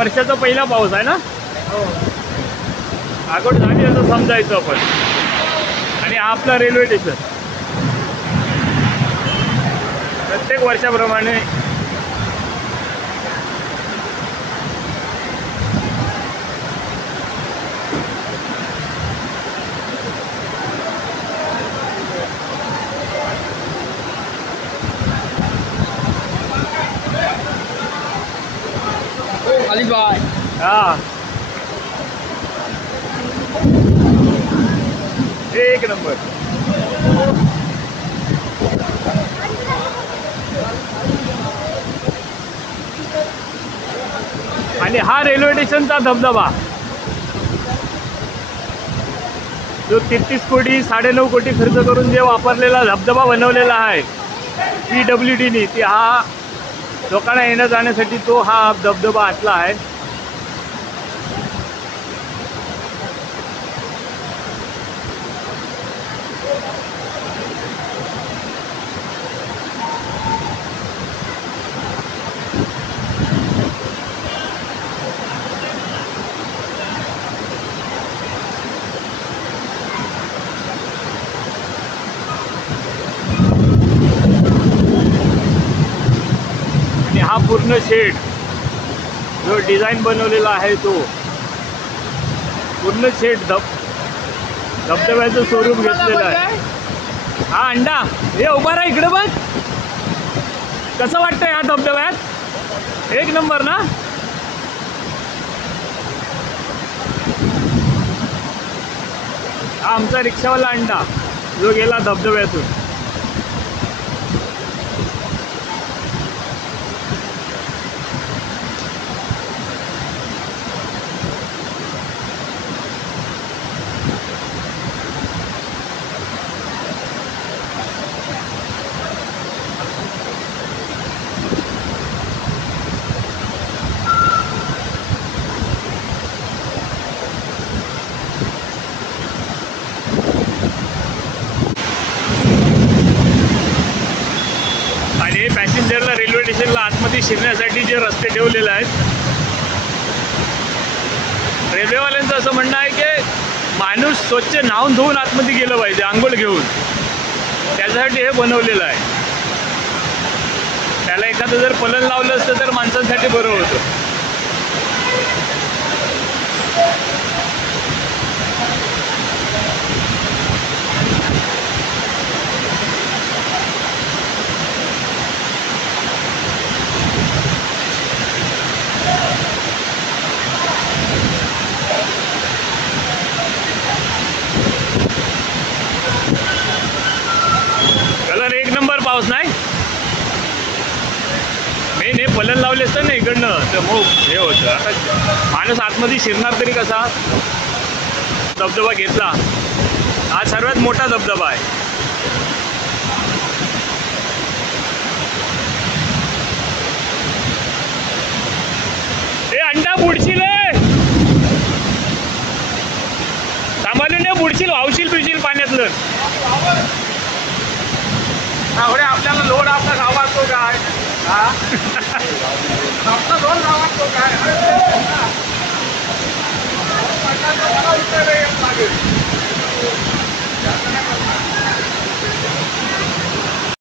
वर्षाचा पहिला पाऊस आहे ना. आगोट झाली असं समजायचं आपण. आणि हा आपला रेल्वे स्टेशन प्रत्येक वर्षाप्रमाणे अलीबाग. हा एक नंबर. आणि हा रेल्वे स्टेशनचा धबधबा जो 33 कोटी 9.5 कोटी खर्च करून जे वापरलेला धबधबा बनवलेला आहे PWDनी, ती हा लोकांना येण्या जाण्यासाठी तो हा धबधबा असला आहे. हा पूर्ण शेड जो डिझाईन बनवलेला आहे तो पूर्ण शेड धबधब्याचं स्वरूप घेतलेलं आहे. हा अंडा हे उभा राहा इकडे बघ. कसं वाटतंय ह्या धबधब्यात? एक नंबर ना. हा आमचा रिक्षावाला अंडा जो गेला धबधब्यातून. पॅसेंजरला रेल्वे स्टेशनला आतमध्ये शिरण्यासाठी जे रस्ते ठेवलेले आहेत, रेल्वेवाल्यांचं असं म्हणणं आहे की माणूस स्वच्छ न्हावून धुवून आतमध्ये गेलं पाहिजे आंघोळ घेऊन, त्यासाठी हे बनवलेलं आहे. त्याला एखादं जर पलन लावलं असतं तर माणसांसाठी बरं होतं. कलर एक नंबर. पाऊस नाही मेन हे पलन लावले असतं ना इकडनं तर मग हे होतं. आता माणूस आतमध्ये शिरणार तरी कसा. धबधबा घेतला, हा सर्वात मोठा धबधबा आहे. हे अंडा बुडशील, सांभाळून नाही बुडशील, वावशील बिवशील पाण्यातलं. एवढे आपल्याला लोड आपला गावात तो काय. हा आपला लोड गावात तो काय.